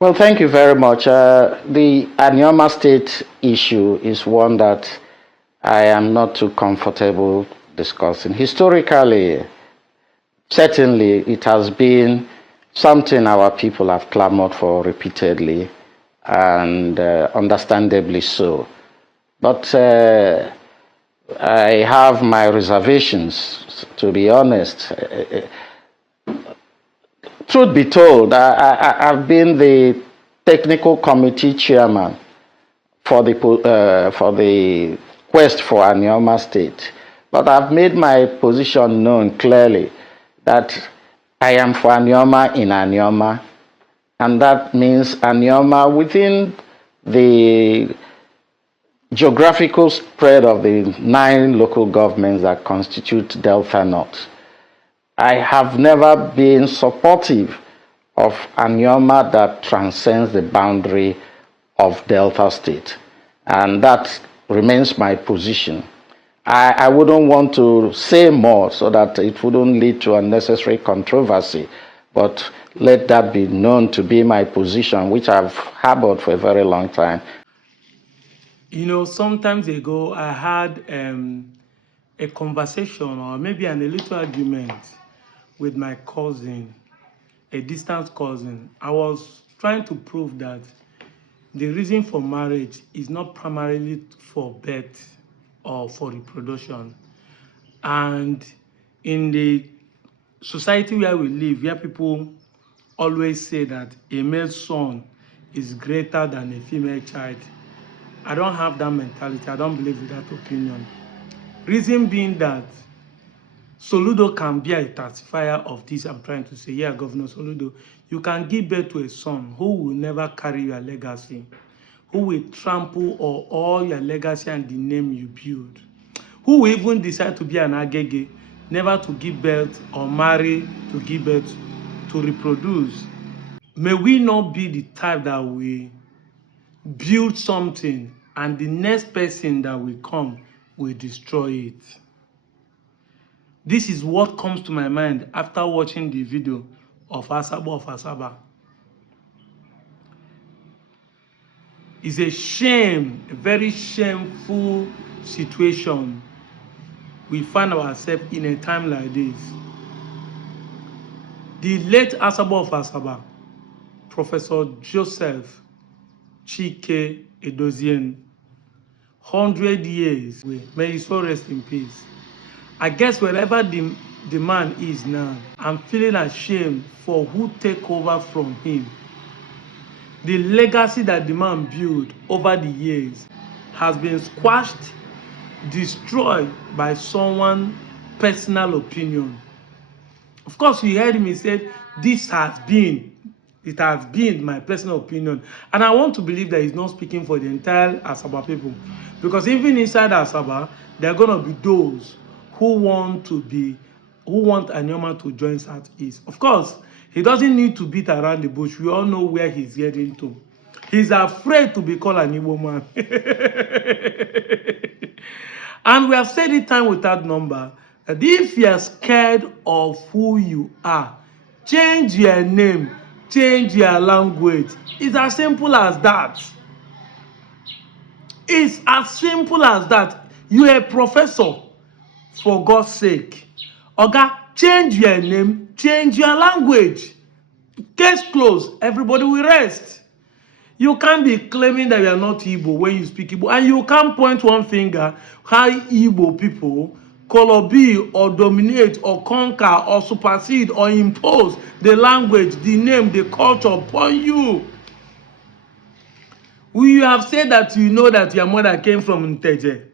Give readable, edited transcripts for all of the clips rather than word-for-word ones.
Well, thank you very much. The Anioma State issue is one that I am not too comfortable discussing. Historically, certainly, it has been something our people have clamored for repeatedly, and understandably so. But I have my reservations, to be honest. Truth be told, I've been the technical committee chairman for the quest for Anioma State, but I've made my position known clearly that I am for Anioma in Anioma, and that means Anioma within the geographical spread of the 9 local governments that constitute Delta North. I have never been supportive of Anioma that transcends the boundary of Delta State, and that remains my position. I wouldn't want to say more so that it wouldn't lead to unnecessary controversy, but let that be known to be my position, which I've harbored for a very long time. Sometimes ago I had a conversation or maybe a little argument with my cousin, a distant cousin. I was trying to prove that the reason for marriage is not primarily for birth or for reproduction. And in the society where we live, where people always say that a male son is greater than a female child, I don't have that mentality. I don't believe in that opinion. Reason being that Soludo can be a testifier of this. I'm trying to say, yeah, Governor Soludo, you can give birth to a son who will never carry your legacy, who will trample all your legacy and the name you build, who will even decide to be an agege, never to give birth or marry to give birth, to reproduce. May we not be the type that we build something and the next person that will come will destroy it. This is what comes to my mind after watching the video of Asagba. It's a shame, a very shameful situation we find ourselves in a time like this. The late Asagba, Professor Joseph Chike Edozien, 100 years, may his soul rest in peace. I guess wherever the man is now, I'm feeling ashamed for who take over from him. The legacy that the man built over the years has been squashed, destroyed by someone's personal opinion. Of course, you heard me say, it has been my personal opinion. And I want to believe that he's not speaking for the entire Asaba people. Because even inside Asaba, there are going to be those who want Anioma to join Southeast. Of course, he doesn't need to beat around the bush. We all know where he's heading to. He's afraid to be called an Igbo man. And we have said it time without number that if you are scared of who you are, change your name, change your language. It's as simple as that. It's as simple as that. You're a professor, for God's sake. Oga, change your name, change your language. Case closed. Everybody will rest. You can't be claiming that you are not Igbo when you speak Igbo. And you can't point one finger how Igbo people color B or dominate or conquer or supersede or impose the language, the name, the culture upon you. You have said that you know that your mother came from Nteje.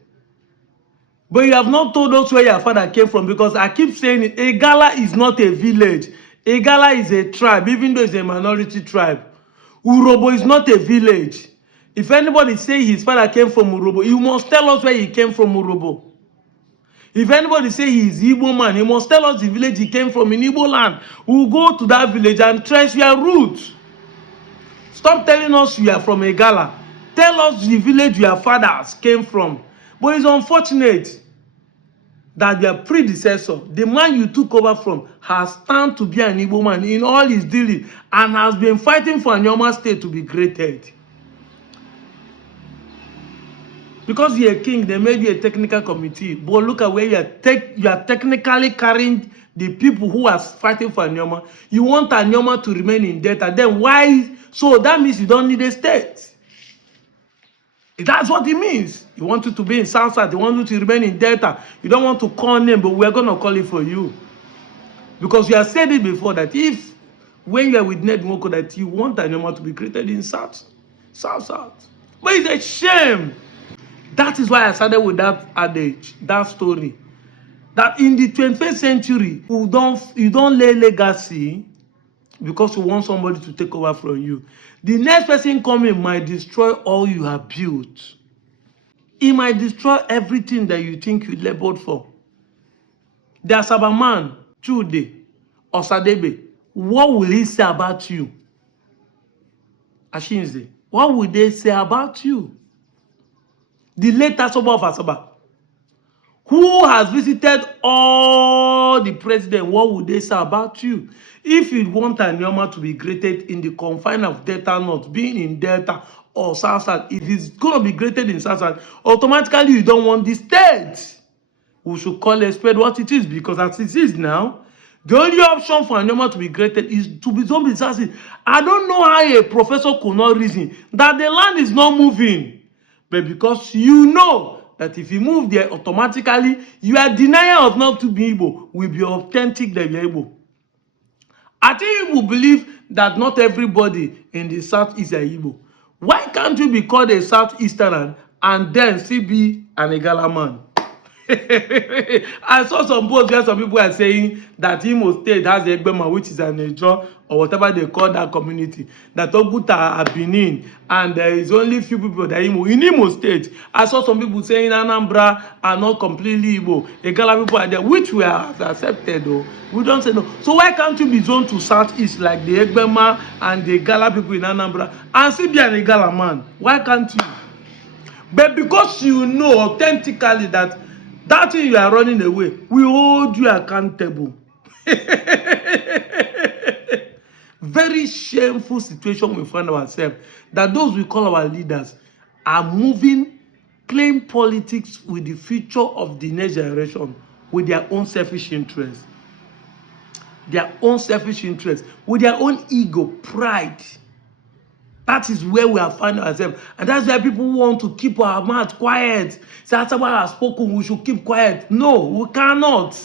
But you have not told us where your father came from, because I keep saying it. Igala is not a village. Igala is a tribe, even though it's a minority tribe. Urobo is not a village. If anybody say his father came from Urobo, you must tell us where he came from Urobo. If anybody say he is Igbo man, he must tell us the village he came from in Igbo land. We will go to that village and trace your roots. Stop telling us you are from Igala. Tell us the village your fathers came from. But it's unfortunate. that their predecessor, the man you took over from, has stand to be an Igbo man in all his dealing and has been fighting for Anioma state to be created. Because you're a king, they made you a technical committee. But look at where you are technically carrying the people who are fighting for Anioma. You want Anioma to remain in debt, and then why? So that means you don't need a state. That's what it means. You want it to be in South, you want it to remain in Delta. You don't want to call name, but we're going to call it for you. Because you have said it before that if, when you are with Ned Nwoko, that you want Anioma to be created in South. But it's a shame. That is why I started with that adage, that story. That in the 21st century, you don't lay legacy because you want somebody to take over from you. The next person coming might destroy all you have built. He might destroy everything that you think you labored for. The Asagba man, Chude, Osadebe, what will he say about you? Ashinze, what will they say about you? The late Asagba of Asagba, who has visited all the presidents, what would they say about you? If you want Anioma to be created in the confine of Delta North, being in Delta or South, if it's going to be created in South, automatically you don't want the state. We should call a spade what it is, because as it is now, the only option for Anioma to be created is to be zone disaster. I don't know how a professor could not reason that the land is not moving, but because you know that if you move there, automatically your denial of not to be Igbo will be authentic that you're Igbo. I think you will believe that not everybody in the South is a Igbo. Why can't you be called a Southeastern and then still be an Igala man? I saw some posts where some people are saying that Imo State has a Egbema, which is an Ejo or whatever they call that community, that Oguta are Benin, and there is only few people that in Imo State. I saw some people saying Anambra are not completely Igbo. Igala people are there, which we have accepted though. We don't say no. So why can't you be zoned to Southeast like the Egbema and the Igala people in Anambra and still be an Igala man? Why can't you? But because you know authentically that that thing you are running away, we hold you accountable. Very shameful situation we find ourselves, that those we call our leaders are moving, playing politics with the future of the next generation with their own selfish interests. Their own selfish interests, with their own ego, pride. That is where we are finding ourselves. And that's why people want to keep our mouth quiet. Say, Asagba has spoken, we should keep quiet. No, we cannot.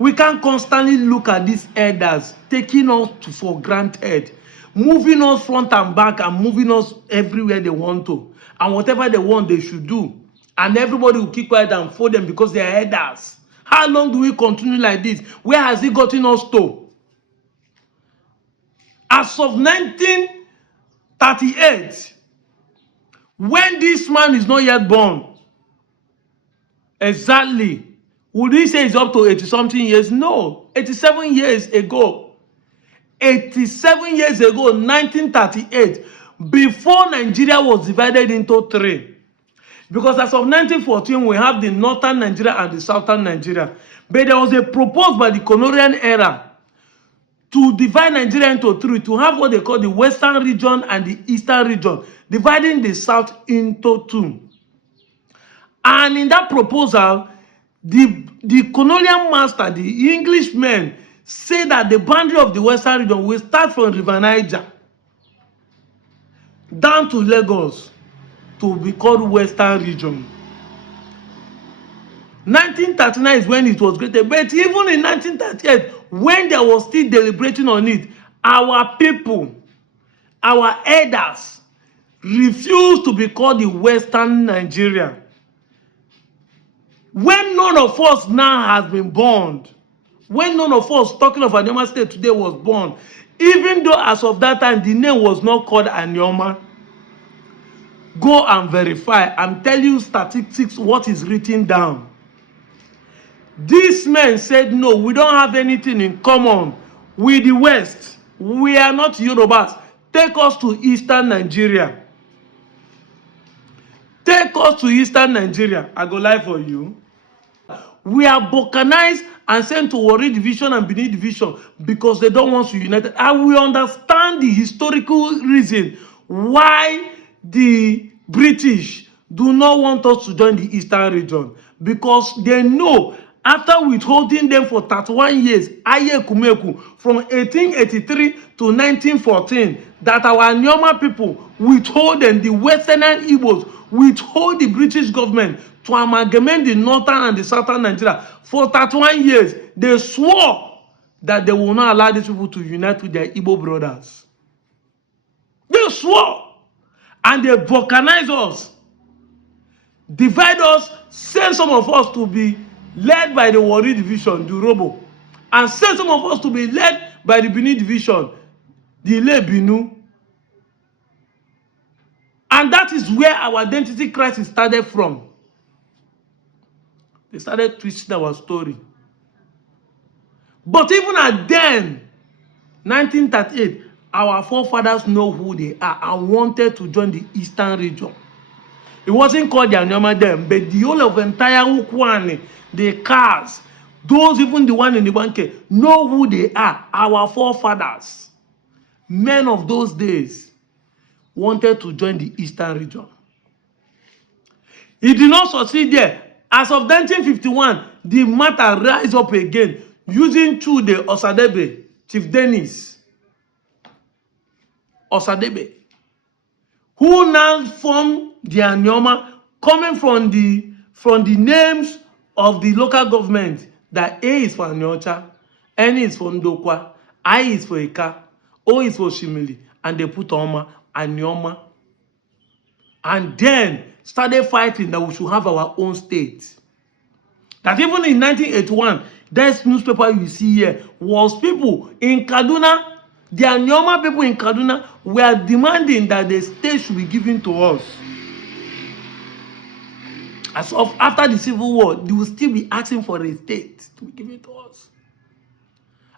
We can't constantly look at these elders, taking us for granted, moving us front and back and moving us everywhere they want to. And whatever they want, they should do. And everybody will keep quiet and follow them because they are elders. How long do we continue like this? Where has it gotten us to? As of 1938, when this man is not yet born, exactly, would we say it's up to 80-something years? No, 87 years ago. 87 years ago, 1938, before Nigeria was divided into three. Because as of 1914, we have the northern Nigeria and the southern Nigeria. But there was a proposal by the colonial era to divide Nigeria into three, to have what they call the western region and the eastern region, dividing the south into two. And in that proposal, the colonial master, the Englishmen, say that the boundary of the western region will start from River Niger down to Lagos to be called western region. 1939 is when it was created, but even in 1938, when there was still deliberating on it, our people, our elders, refused to be called the western Nigeria. When none of us now has been born, when none of us talking of Anioma State today was born, even though as of that time the name was not called Anioma, go and verify. I'm telling you statistics, what is written down. These men said, no, we don't have anything in common with the West. We are not Yorubas. Take us to Eastern Nigeria. Take us to Eastern Nigeria. I go lie for you. We are balkanized and sent to Warri Division and Benin Division because they don't want to unite. And we understand the historical reason why the British do not want us to join the Eastern region, because they know after withholding them for 31 years, Aye Kumeku, from 1883 to 1914, that our Nyoma people withhold them, the Western Igbos withhold the British government to amalgamate the northern and the southern Nigeria. For 31 years, they swore that they will not allow these people to unite with their Igbo brothers. They swore. And they balkanize us, divide us, send some of us to be led by the Warri Division, the Robo, and send some of us to be led by the Benin Division, the Ile Binu. And that is where our identity crisis started from. They started twisting our story. But even at then, 1938, our forefathers know who they are and wanted to join the Eastern region. It wasn't called the Anyama then, but the whole of entire Ukwane, the cars, those even the one in the bank, know who they are. Our forefathers, men of those days, wanted to join the Eastern region. It did not succeed there. As of 1951, the matter rise up again, using through the Osadebe, Chief Dennis Osadebe, who now formed the Anyoma, coming from the names of the local government, that A is for Anyocha, N is for Ndokwa, I is for Eka, O is for Shimili, and they put Oma, Anyoma. And then started fighting that we should have our own state. That even in 1981, this newspaper you see here was people in Kaduna, the Anyoma people in Kaduna were demanding that the state should be given to us. As of after the Civil War, they will still be asking for a state to be given to us.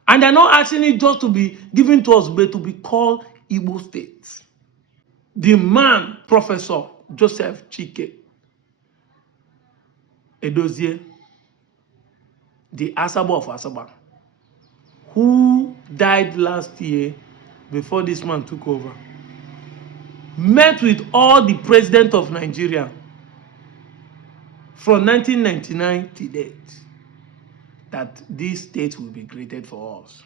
And they're not asking it just to be given to us, but to be called Igbo states. The man, Professor Joseph Chike Edozie, the Asagba of Asagba, who died last year before this man took over, met with all the presidents of Nigeria from 1999 to date, that this state will be created for us.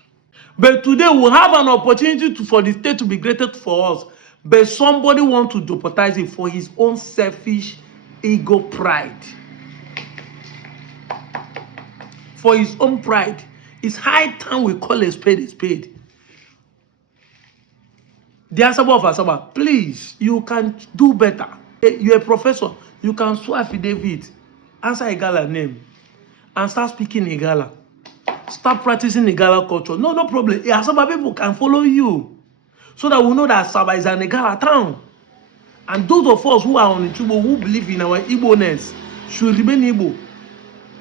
But today we have an opportunity for the state to be created for us, but somebody wants to jeopardize it for his own selfish ego pride. For his own pride. It's high time we call a spade a spade. The Asagba of Asagba, please, you can do better. You're a professor. You can swear affidavit, answer Igala name, and start speaking Igala. Start practicing Igala culture. No problem. Asagba people can follow you, so that we know that Asagba is an Igala town. And those of us who are on Igbo, who believe in our Igbo-ness, should remain Igbo.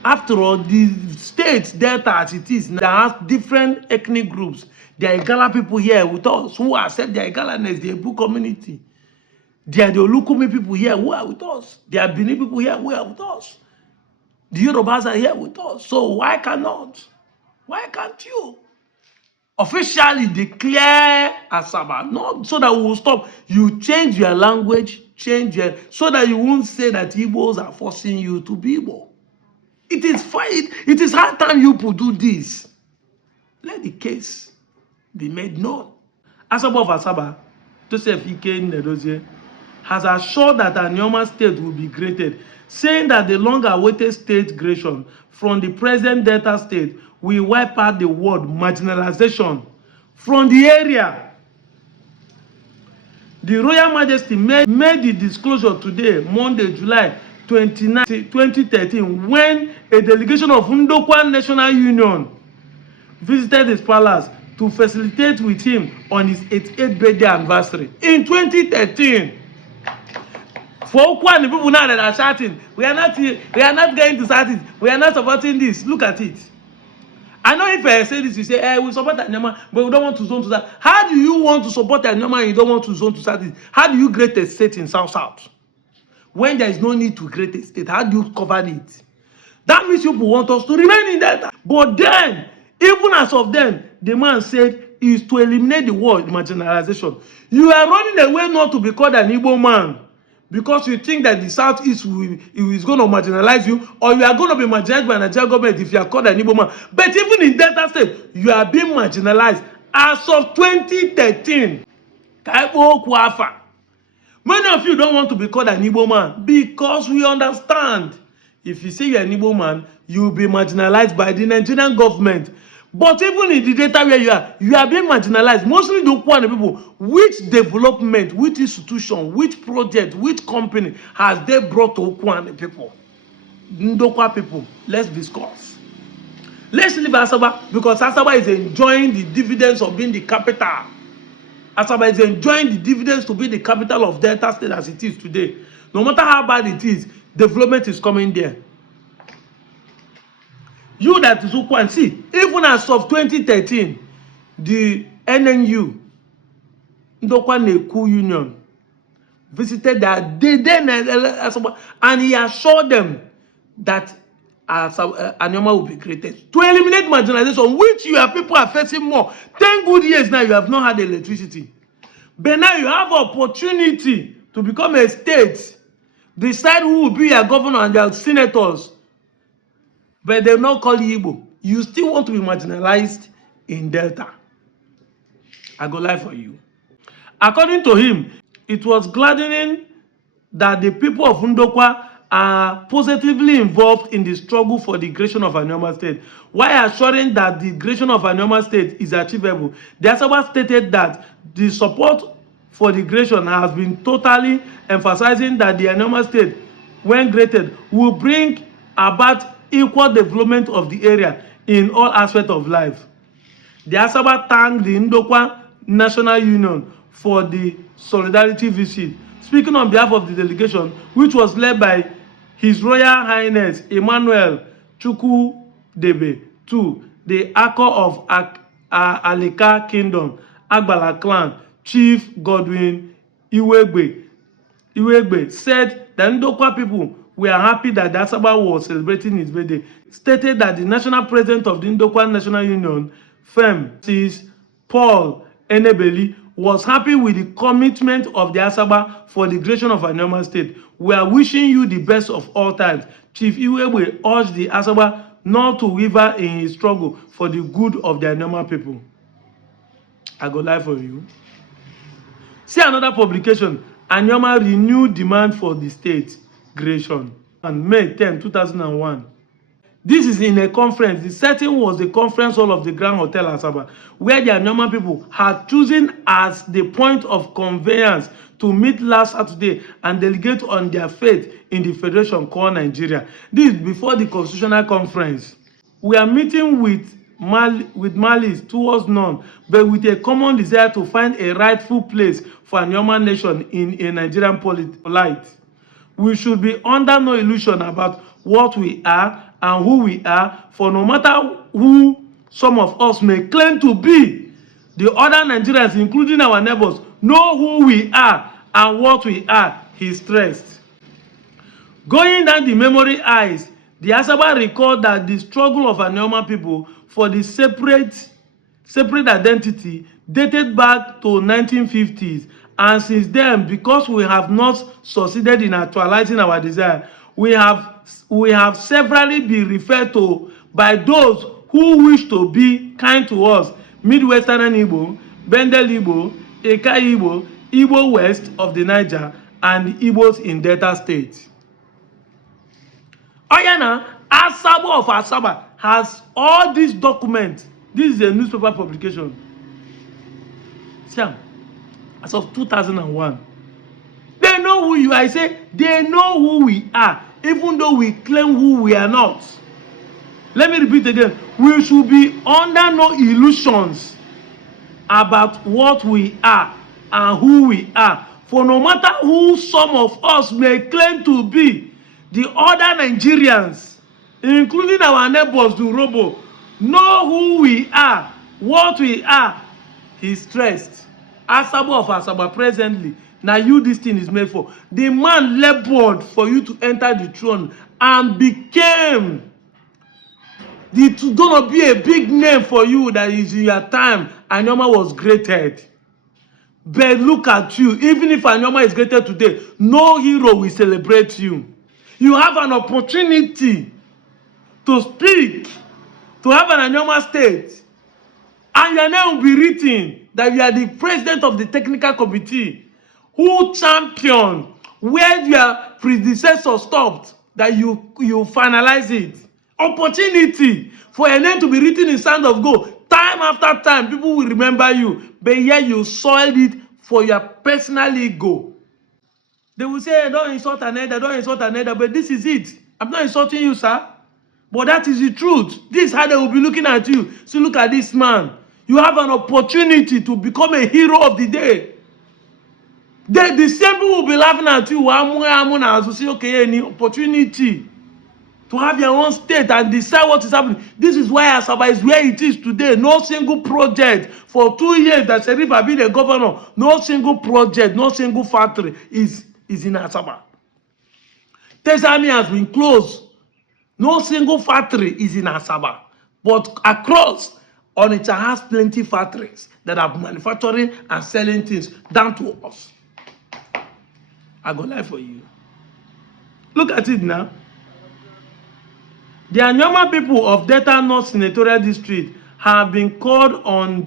After all, the state Delta as it is, that has different ethnic groups. There are Igala people here with us who accept their Igala-ness, the Igbo community. There are the Olukumi people here who are with us. There are Benin people here who are with us. The Yorubas are here with us. So why cannot? Why can't you officially declare Asagba? Not so that we will stop. You change your language, so that you won't say that Igbos are forcing you to be Igbo. It is fine. It is high time you could do this. Let the case be made known. Asagba of Asagba, Joseph Ike Nedozie, has assured that Anyoma state will be created, saying that the long-awaited state creation from the present Delta state will wipe out the word marginalization from the area. The Royal Majesty made the disclosure today, Monday, July 29, 2013, when a delegation of Ndokwa National Union visited his palace to facilitate with him on his 88th birthday anniversary. In 2013, for Ukwane people now that are shouting, we are not going to start it, we are not supporting this. Look at it. I know if I say this, you say, we support Anyoma, but we don't want to zone to that. How do you want to support Anyoma and you don't want to zone to start it? How do you create a state in South? When there is no need to create a state, how do you cover it? That means people want us to remain in Delta. But then, even as of then, the man said is to eliminate the word marginalization. You are running away not to be called an Igbo man because you think that the Southeast is going to marginalize you, or you are going to be marginalized by Nigerian government if you are called an Igbo man. But even in Delta State, you are being marginalized. As of 2013, many of you don't want to be called an Igbo man because we understand if you say you're an Igbo man, you will be marginalized by the Nigerian government. But even in the data where you are being marginalized. Mostly the Ukwana people. Which development, which institution, which project, which company has they brought to Ukwana people? Ndokwa people. Let's discuss. Let's leave Asagba because Asagba is enjoying the dividends of being the capital. Asagba is enjoying the dividends to be the capital of Delta State as it is today. No matter how bad it is, development is coming there. You that is Ukwan, see, even as of 2013, the NNU, Ndokwa Neku Union, visited that they then and he assured them that Anyoma will be created to eliminate marginalization, which your people are facing more. 10 good years now, you have not had electricity. But now you have opportunity to become a state, decide who will be your governor and your senators. But they will not call you Igbo. You still want to be marginalized in Delta. I go lie for you. According to him, it was gladdening that the people of Ndokwa are positively involved in the struggle for the creation of Anyoma State. While assuring that the creation of Anyoma State is achievable, the Asagba stated that the support for the creation has been totally emphasizing that the Anyoma State, when created, will bring about equal development of the area in all aspects of life. The Asagba thanked the Ndokwa National Union for the solidarity visit. Speaking on behalf of the delegation, which was led by His Royal Highness Emmanuel Chukwudebe II, the Ako of Alika Kingdom, Agbala Clan, Chief Godwin Iwegbe said that Ndokwa people were happy that the Asagba was celebrating his birthday, stated that the national president of the Ndokwa National Union, FEM, Paul Enebeli, was happy with the commitment of the Asagba for the creation of Anyoma State. We are wishing you the best of all times. Chief Iwegbe urged the Asagba not to waver in his struggle for the good of the Anyoma people. I go live for you. See another publication. Anyoma renewed demand for the state creation on May 10, 2001. This is in a conference. The setting was the conference hall of the Grand Hotel Asagba, where the Anyoma people had chosen as the point of conveyance to meet last Saturday and delegate on their faith in the Federation called Nigeria. This is before the Constitutional Conference. We are meeting with malice towards none, but with a common desire to find a rightful place for Anyoma nation in a Nigerian polite. We should be under no illusion about what we are and who we are, for no matter who some of us may claim to be, the other Nigerians, including our neighbors, know who we are and what we are, he stressed. Going down the memory eyes, the Asagba recalled that the struggle of Anyoma people for the separate identity dated back to 1950s, and since then, because we have not succeeded in actualizing our desire, we have severally been referred to by those who wish to be kind to us: Midwestern Igbo, Bendel Igbo, Eka Igbo, Igbo west of the Niger, and Igbos in Delta State. Oyana, Asagba of Asagba has all these documents. This is a newspaper publication. See, as of 2001. They know who you are. I say they know who we are, even though we claim who we are not. Let me repeat again. We should be under no illusions about what we are and who we are. For no matter who some of us may claim to be, the other Nigerians, including our neighbors, the Robo, know who we are, what we are. He stressed. Asagba of Asagba presently. Now you this thing is made for. The man labored for you to enter the throne and became It's gonna be a big name for you that is in your time. Anyoma was created. But look at you. Even if Anyoma is created today, no hero will celebrate you. You have an opportunity to speak, to have an Anyoma state, and your name will be written that you are the president of the technical committee who championed where your predecessor stopped, that you finalize it. Opportunity for a name to be written in sand of gold. Time after time, people will remember you, but here you soiled it for your personal ego. They will say, don't insult another, don't insult another, but this is it. I'm not insulting you, sir. But that is the truth. This is how they will be looking at you. So look at this man. You have an opportunity to become a hero of the day. The same people will be laughing at you. So say, okay, any opportunity to have your own state and decide what is happening. This is why Asagba is where it is today. No single project for 2 years that Sheriff has been the governor. No single project, no single factory is in Asagba. Tesami has been closed. No single factory is in Asagba. But across, Onitsha has plenty factories that are manufacturing and selling things down to us. I go lie for you. Look at it now. The Anyoma people of Delta North Senatorial District have been called on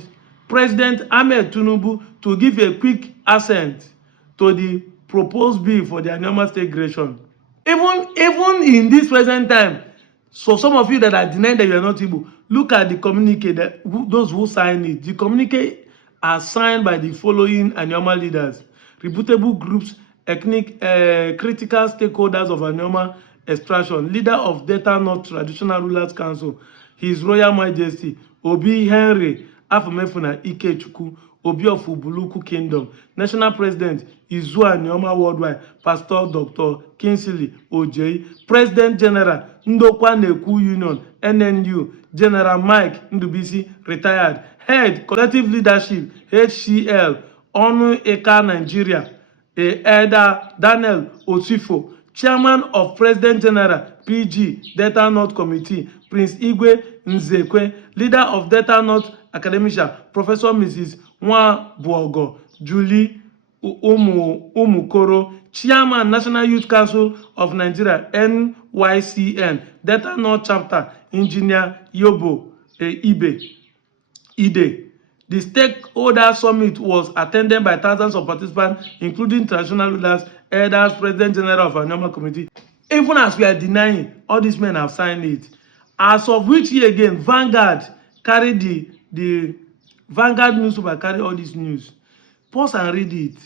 President Ahmed Tinubu to give a quick assent to the proposed bill for the Anyoma state creation. Even in this present time, so some of you that are denying that you are not Igbo, look at the communique, those who signed it. The communique are signed by the following Anyoma leaders: reputable groups, ethnic, critical stakeholders of Anyoma extraction, leader of Delta North Traditional Rulers Council, His Royal Majesty Obi Henry Afomefuna Ikechukwu, Obi of Ubuluku Kingdom, National President Izua Anyoma Worldwide, Pastor Dr. Kingsley Ojei, President General Ndokwa Neku Union, NNU, General Mike Ndubisi, retired, Head Collective Leadership, HCL, Onu Eka Nigeria, Elder Daniel Osifo, Chairman of President General PG Delta North Committee, Prince Igwe Nzekwe, Leader of Delta North Academia, Professor Mrs. Nwabuogo Julie Umukoro, Chairman National Youth Council of Nigeria NYCN, Delta North Chapter, Engineer Yobo Ide. The stakeholder summit was attended by thousands of participants, including traditional rulers, elders, President General of Anyoma Committee. Even as we are denying, all these men have signed it. As of which year again, Vanguard carried the Vanguard newspaper carry all this news. Pause and read it.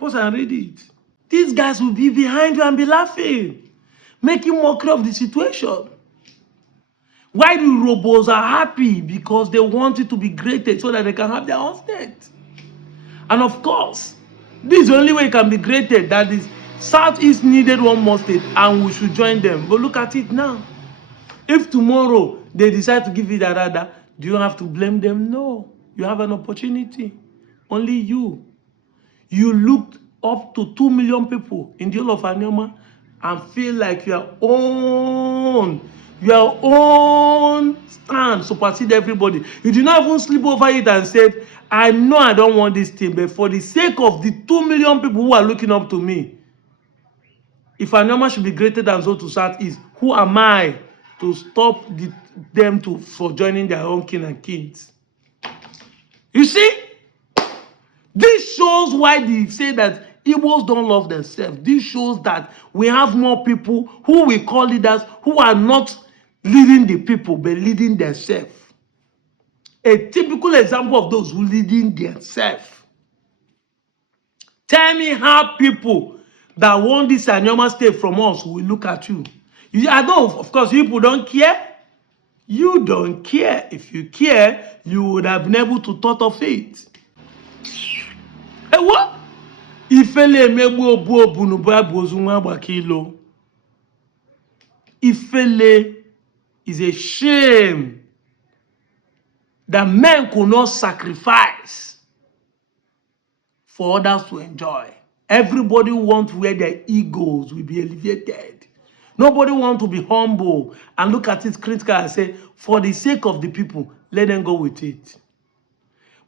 Pause and read it. These guys will be behind you and be laughing, making mockery of the situation. Why the robos are happy? Because they want it to be created so that they can have their own state. And of course, this is the only way it can be created. That is, Southeast needed one more state and we should join them. But look at it now. If tomorrow they decide to give it another, do you have to blame them? No. You have an opportunity. Only you. You looked up to 2 million people in the whole of Anyoma and feel like your own stand supersede everybody. You did not even sleep over it and said, I know I don't want this thing, but for the sake of the 2 million people who are looking up to me, if Anyoma should be greater than so to Southeast, who am I to stop them for joining their own kin and kings? You see? This shows why they say that Igbos don't love themselves. This shows that we have more people who we call leaders who are not leading the people but leading themselves. A typical example of those who leading themselves. Tell me how people that want this Anyoma state from us will look at you. I know, of course, people don't care. You don't care. If you care, you would have been able to thought of it. Hey, what? Ifele is a shame that men could not sacrifice for others to enjoy. Everybody wants where their egos will be elevated. Nobody want to be humble and look at it critically and say, for the sake of the people, let them go with it.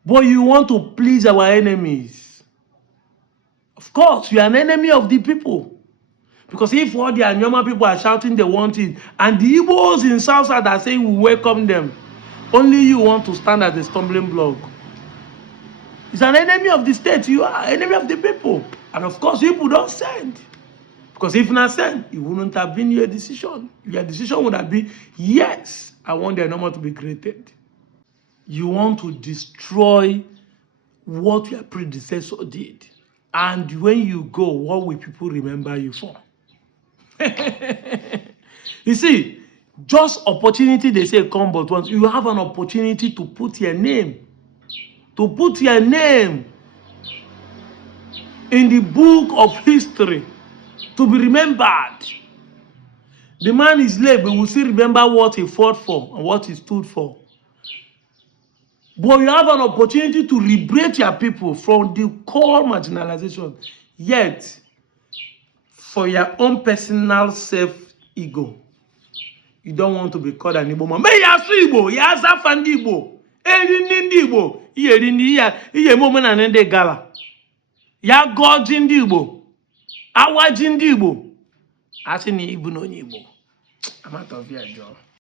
But you want to please our enemies. Of course, you are an enemy of the people. Because if all the Anyoma people are shouting they want it, and the Igbos in South South are saying we welcome them, only you want to stand as a stumbling block. It's an enemy of the state. You are enemy of the people. And of course, people don't send. Because if not send, it wouldn't have been your decision. Your decision would have been, yes, I want the Anyoma to be created. You want to destroy what your predecessor did. And when you go, what will people remember you for? You see, just opportunity, they say, come but once. You have an opportunity to put your name. To put your name in the book of history. To be remembered. The man is late, but we still remember what he fought for and what he stood for. But you have an opportunity to liberate your people from the core marginalization. Yet, for your own personal self-ego, you don't want to be called an Igbo man. Me yasu Igbo, yasa fandi Igbo. Eri ndi Igbo, iyeri ndi iye mo na nende gala. Ya goji ndi Igbo. Awaji ndi Igbo. Asi ni Igbo no Igbo. I'm out of here, Joe.